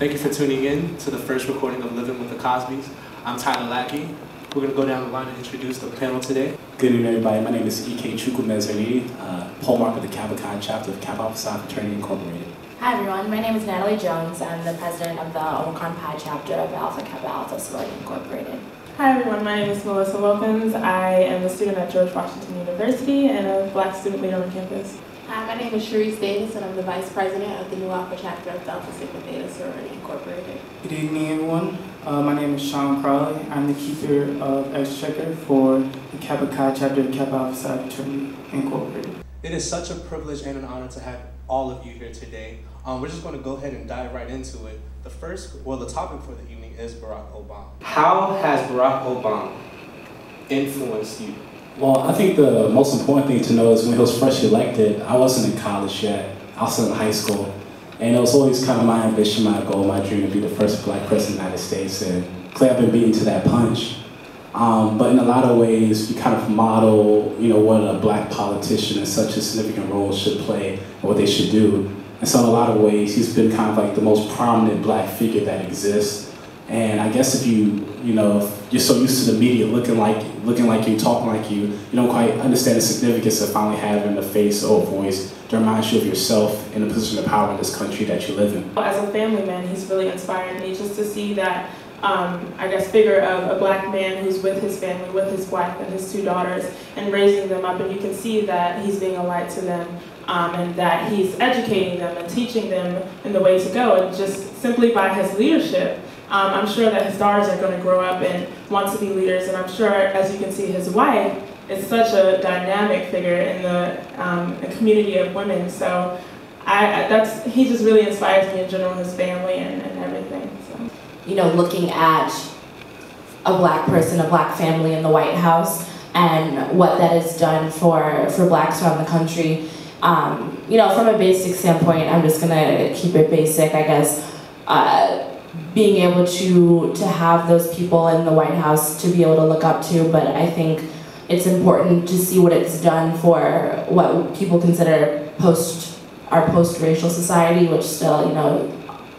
Thank you for tuning in to the first recording of Living with the Cosbys. I'm Tyler Lackey. We're going to go down the line and introduce the panel today. Good evening, everybody. My name is Umez-Eronini, hallmark of the Kappa chapter of Kappa Psi-Living Incorporated. Hi everyone, my name is Natalie Jones. I'm the president of the Omicron Pi chapter of Alpha Kappa Alpha Sorority Incorporated. Hi everyone, my name is Melissa Wilkins. I am a student at George Washington University and a Black student leader on campus. Hi, my name is Sharice Davis and I'm the vice president of the New Alpha chapter of Alpha Sigma Theta Sorority Incorporated. Good evening, everyone. My name is Sean Crowley. I'm the keeper of Exchequer for the Kappa Chi chapter of Kappa Alpha Psi Fraternity Incorporated. It is such a privilege and an honor to have all of you here today. We're just going to go ahead and dive right into it. The topic for the evening is Barack Obama. How has Barack Obama influenced you? Well, I think the most important thing to know is when he was first elected, I wasn't in college yet. I was still in high school. And it was always kind of my ambition, my goal, my dream to be the first Black president of the United States. And clearly I've been beaten to that punch. But in a lot of ways, we kind of model, what a Black politician in such a significant role should play and what they should do. And so in a lot of ways, he's been kind of like the most prominent Black figure that exists. And I guess if if you're so used to the media looking like you, talking like you don't quite understand the significance of finally having a face or a voice to remind you of yourself in a position of power in this country that you live in. As a family man, he's really inspired me just to see that, figure of a Black man who's with his family, with his wife and his two daughters, and raising them up. And you can see that he's being a light to them, and that he's educating them and teaching them in the way to go. And just simply by his leadership, I'm sure that his daughters are going to grow up and want to be leaders. And I'm sure, as you can see, his wife is such a dynamic figure in the community of women. So he just really inspires me in general, his family and everything. So. Looking at a Black person, a Black family in the White House, and what that has done for Blacks around the country. From a basic standpoint, I'm just gonna keep it basic, I guess. Being able to have those people in the White House to be able to look up to, but I think it's important to see what it's done for what people consider our post-racial society, which still,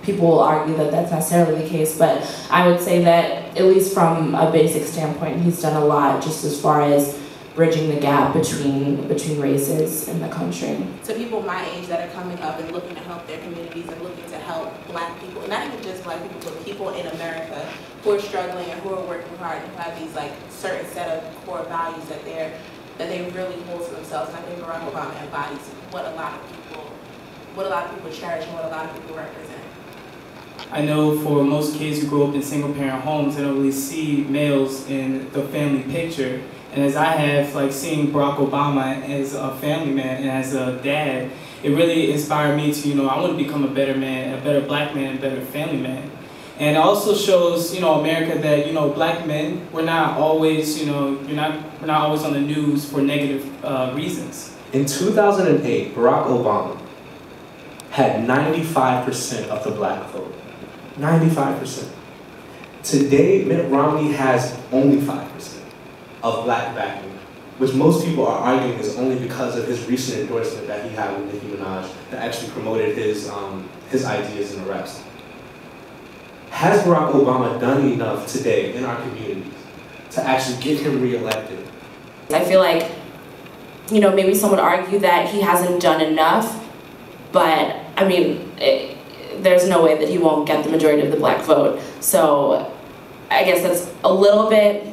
people will argue that that's necessarily the case, but I would say that, at least from a basic standpoint, he's done a lot just as far as bridging the gap between races in the country. To people my age that are coming up and looking to help their communities and looking to help Black people, not even just Black people, but people in America who are struggling and who are working hard and who have these certain set of core values that they really hold to themselves. And I think Barack Obama embodies what a lot of people cherish and what a lot of people represent. I know for most kids who grow up in single-parent homes, they don't really see males in the family picture. And as I have, seeing Barack Obama as a family man and as a dad, it really inspired me to, I want to become a better man, a better Black man, a better family man. And it also shows, America that, Black men, we're not always, we're not always on the news for negative reasons. In 2008, Barack Obama had 95% of the Black vote. 95%. Today, Mitt Romney has only 5% of Black backing, which most people are arguing is only because of his recent endorsement that he had with Nicki Minaj that actually promoted his ideas and arrest. Has Barack Obama done enough today in our communities to actually get him reelected? I feel like, maybe some would argue that he hasn't done enough, but I mean, there's no way that he won't get the majority of the Black vote. So I guess that's a little bit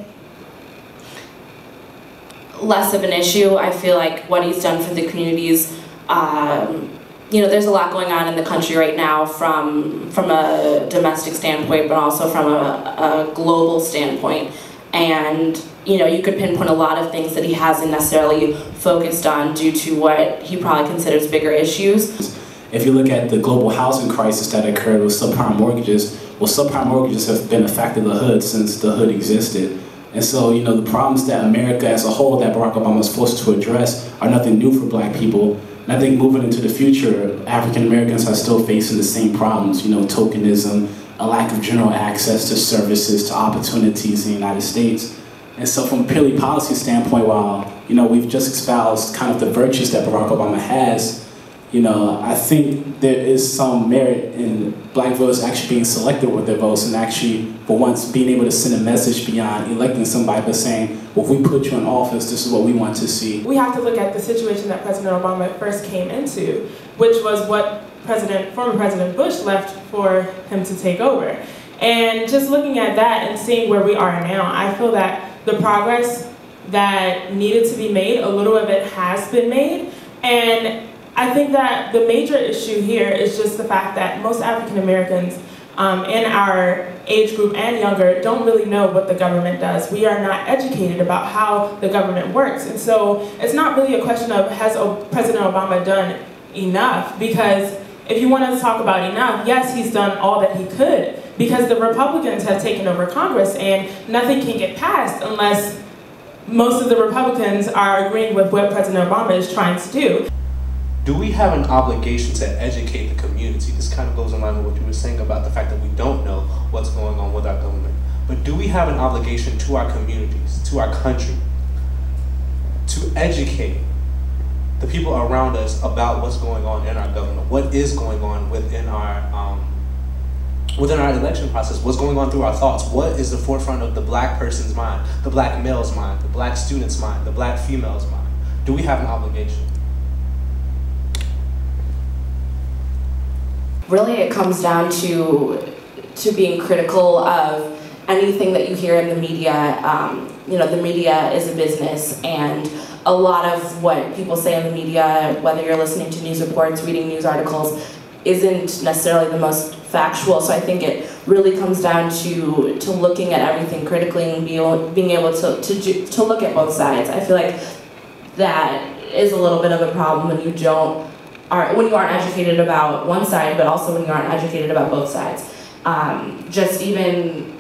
less of an issue. I feel like what he's done for the communities, there's a lot going on in the country right now from a domestic standpoint, but also from a global standpoint. And you could pinpoint a lot of things that he hasn't necessarily focused on due to what he probably considers bigger issues. If you look at the global housing crisis that occurred with subprime mortgages, well, subprime mortgages have been a fact of the hood since the hood existed. And so, the problems that America as a whole that Barack Obama was forced to address are nothing new for Black people. And I think moving into the future, African Americans are still facing the same problems, tokenism, a lack of general access to services, to opportunities in the United States. And so from a purely policy standpoint, while, we've just espoused kind of the virtues that Barack Obama has, you know, I think there is some merit in black voters actually being selective with their votes and actually, for once, being able to send a message beyond electing somebody but saying, well, if we put you in office, this is what we want to see. We have to look at the situation that President Obama first came into, which was what former President Bush left for him to take over. And just looking at that and seeing where we are now, I feel that the progress that needed to be made, a little of it has been made. And I think that the major issue here is just the fact that most African Americans in our age group and younger don't really know what the government does. We are not educated about how the government works. And so it's not really a question of has President Obama done enough, because if you want to talk about enough, yes, he's done all that he could, because the Republicans have taken over Congress and nothing can get passed unless most of the Republicans are agreeing with what President Obama is trying to do. Do we have an obligation to educate the community? This kind of goes in line with what you were saying about the fact that we don't know what's going on with our government. But do we have an obligation to our communities, to our country, to educate the people around us about what's going on in our government, what is going on within our election process, what's going on through our thoughts, what is the forefront of the black person's mind, the black male's mind, the black student's mind, the black female's mind? Do we have an obligation? Really, it comes down to being critical of anything that you hear in the media. You know, the media is a business, and a lot of what people say in the media, whether you're listening to news reports, reading news articles, isn't necessarily the most factual. So I think it really comes down to looking at everything critically and being able to look at both sides. I feel like that is a little bit of a problem when you aren't educated about one side, but also when you aren't educated about both sides. Just even,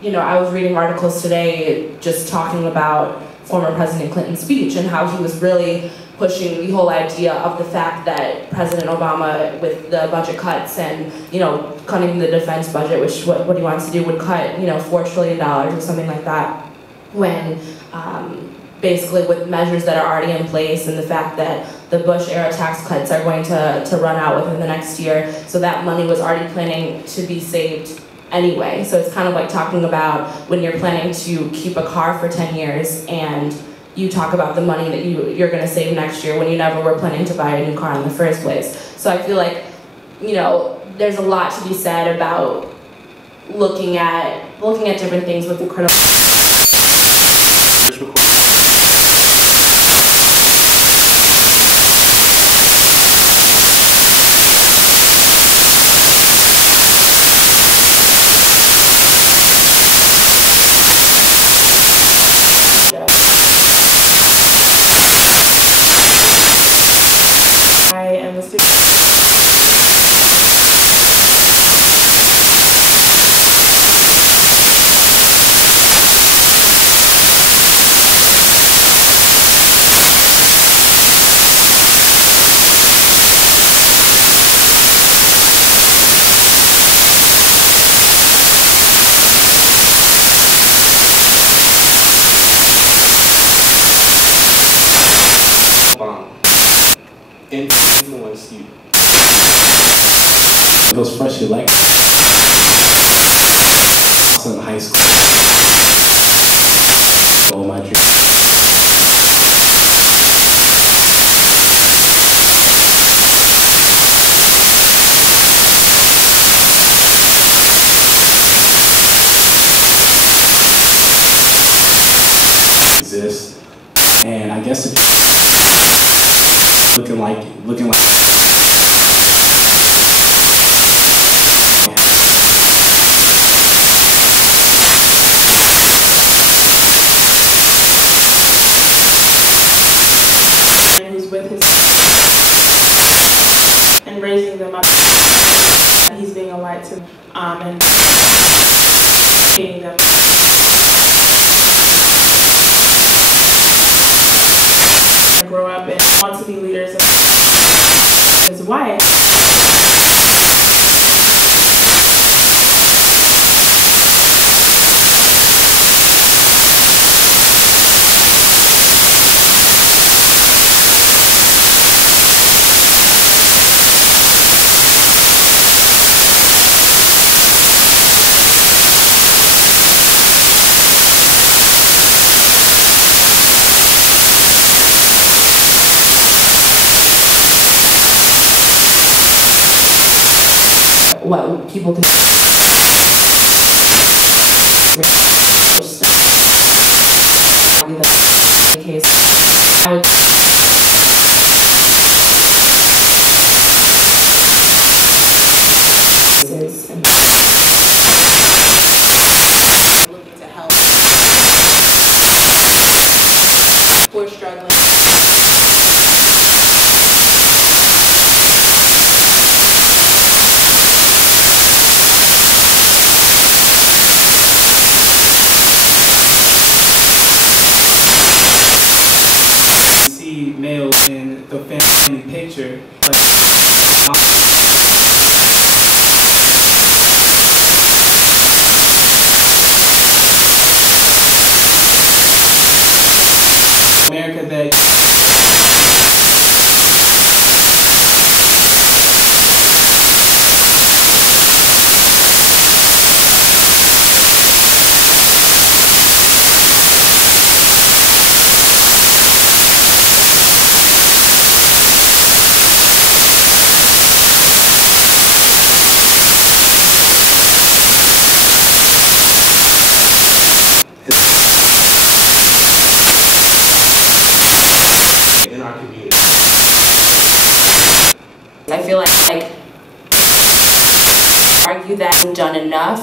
you know, I was reading articles today just talking about former President Clinton's speech and how he was really pushing the whole idea of the fact that President Obama, with the budget cuts and, you know, cutting the defense budget, which what he wants to do would cut, you know, $4 trillion or something like that, when basically with measures that are already in place and the fact that the Bush-era tax cuts are going to run out within the next year, so that money was already planning to be saved anyway. So it's kind of like talking about when you're planning to keep a car for 10 years and you talk about the money that you're going to save next year when you never were planning to buy a new car in the first place. So I feel like, you know, there's a lot to be said about looking at different things with the critical. I am a student. Influence you. It was fresh elected. I was in high school. All my dreams. Exist, and I guess it's looking like. Who's with his and raising them up. He's being a light to them and educating them. Grow up and want to be leaders. His wife. people can case. I would looking to help. We're struggling. See males in the family picture, like America that in our community. I feel like argue that I've done enough.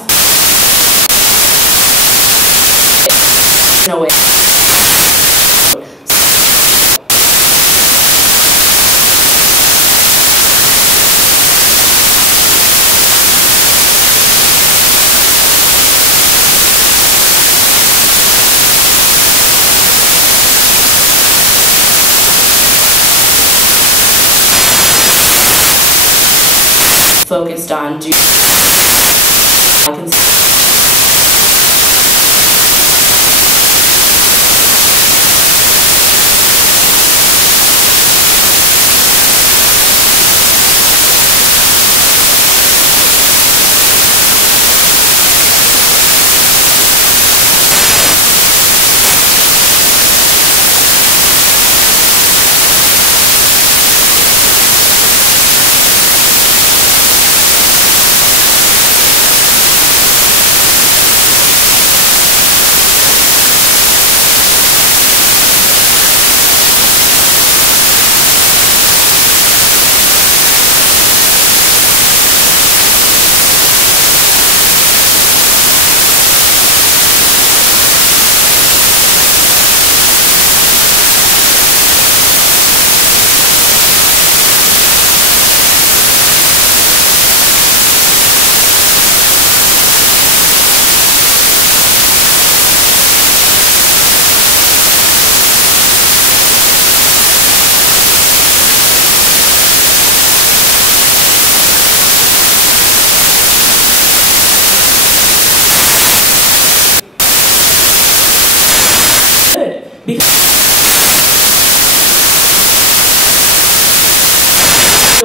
No way. Focused on do I can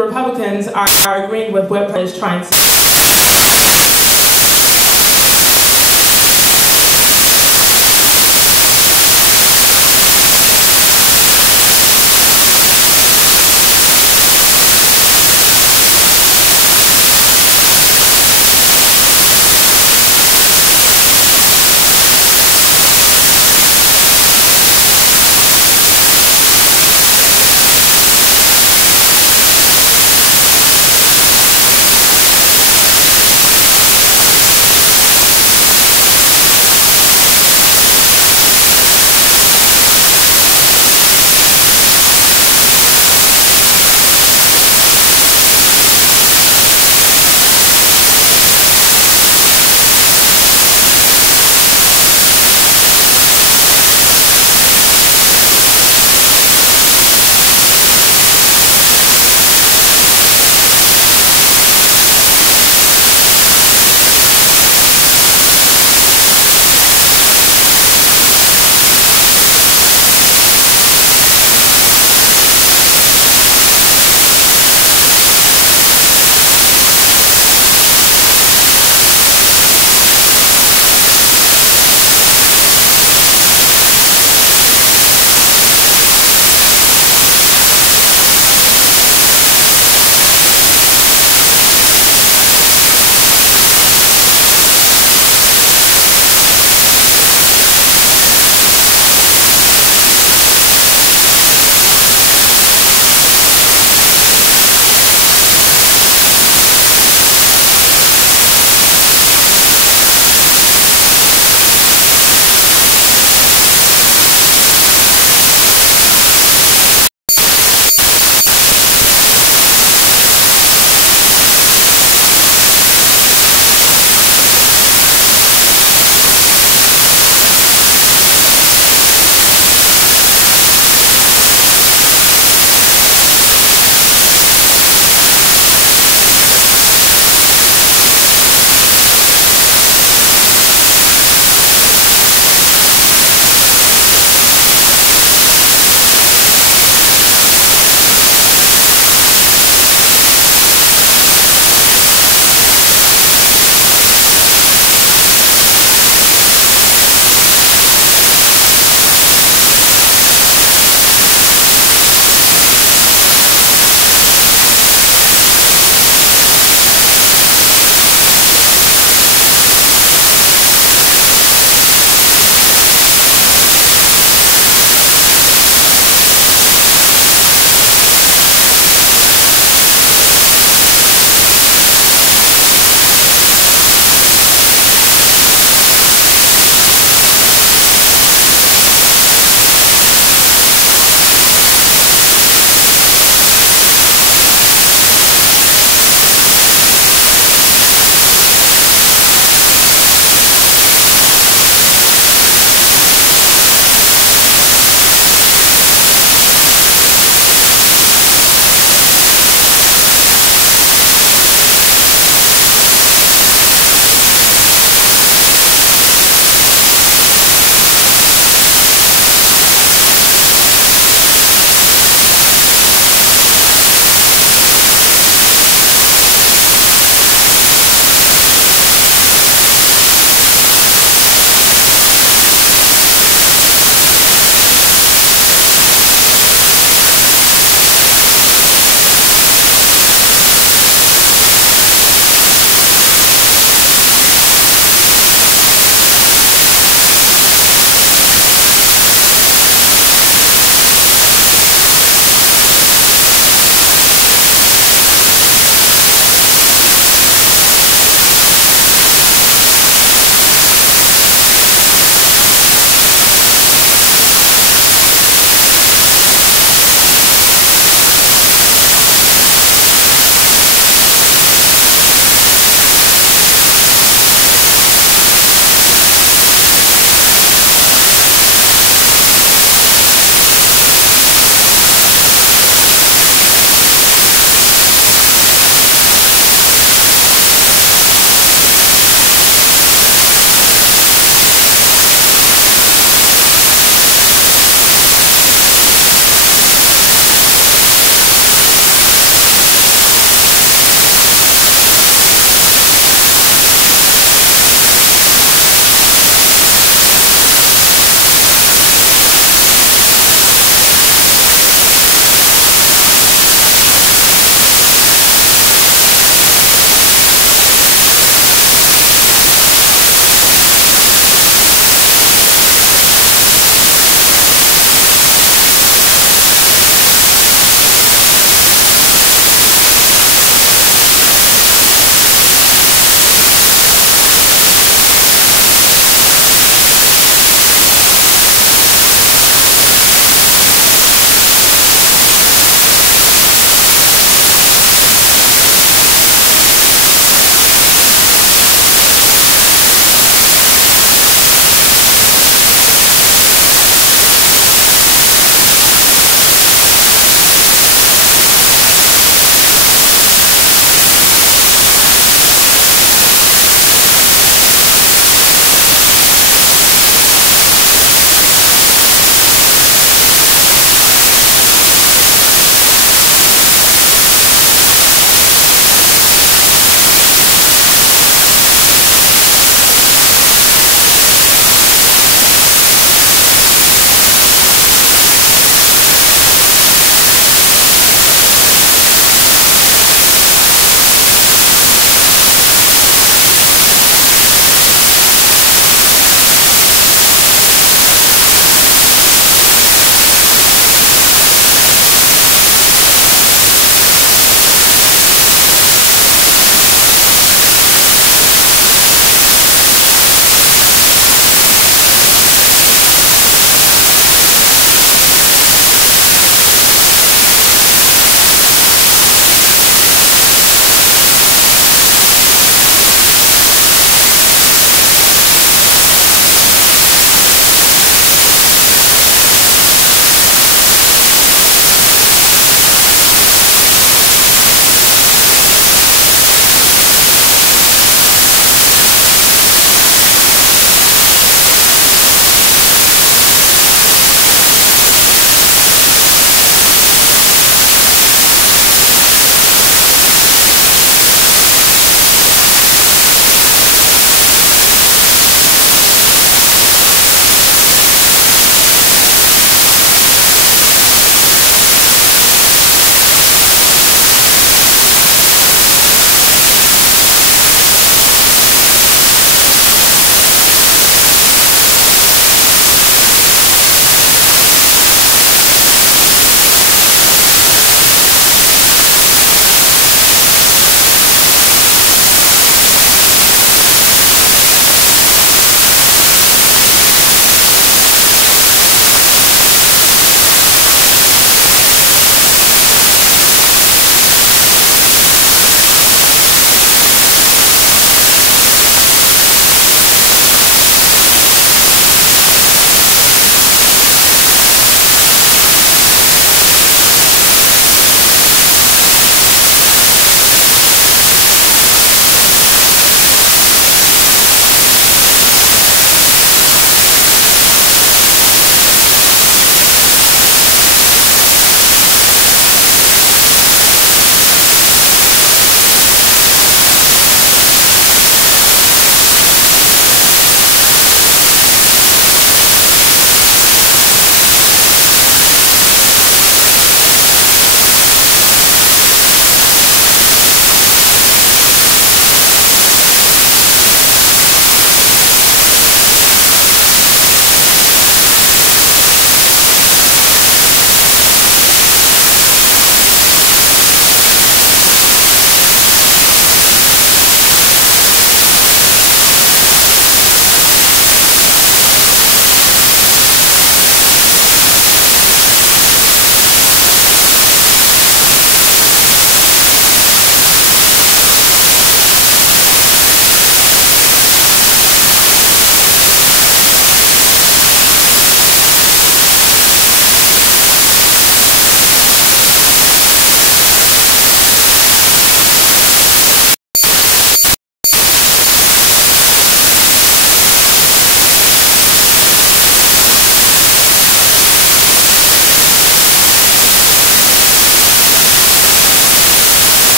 The Republicans are agreeing with what is trying to.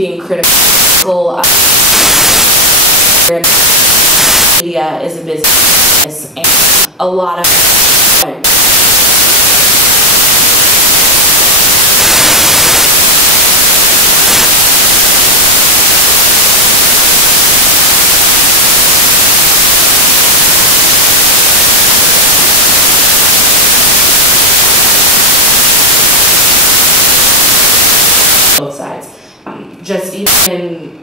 being critical of media is a business, and a lot of both sides. Just even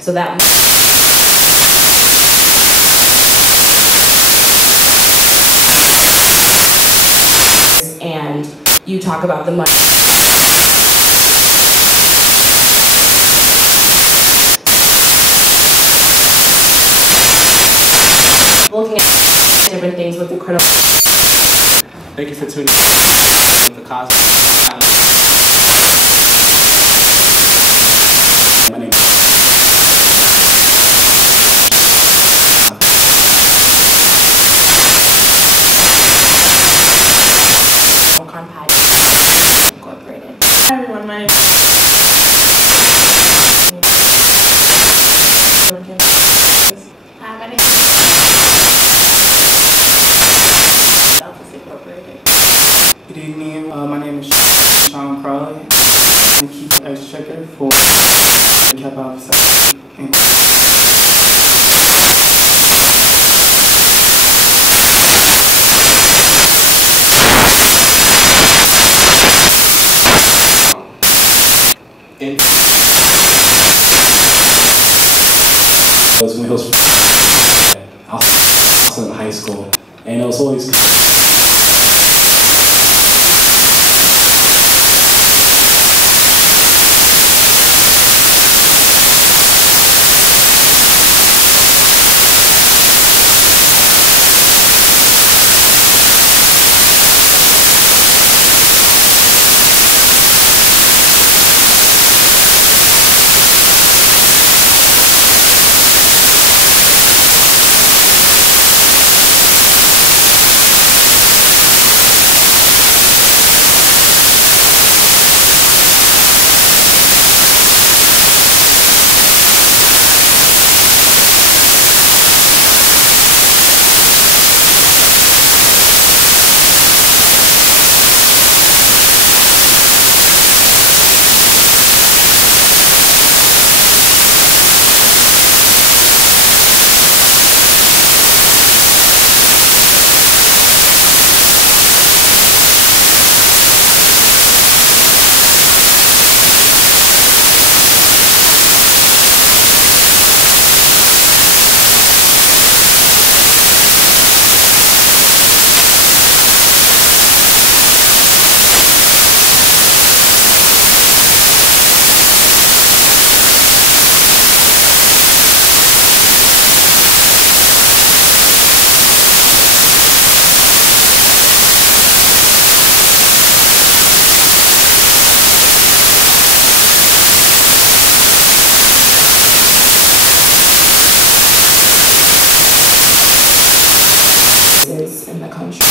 so that and you talk about the money. Looking at different things with the critical. Thank you for tuning in with the Cosbys. My name Incorporated. Hi everyone, my name is Hi, my name is Incorporated. Good evening. My name is Sean Crowley. I'm Chief Exchequer for Kappa Psi-Living. was when he was I was in high school, and it was always in the country.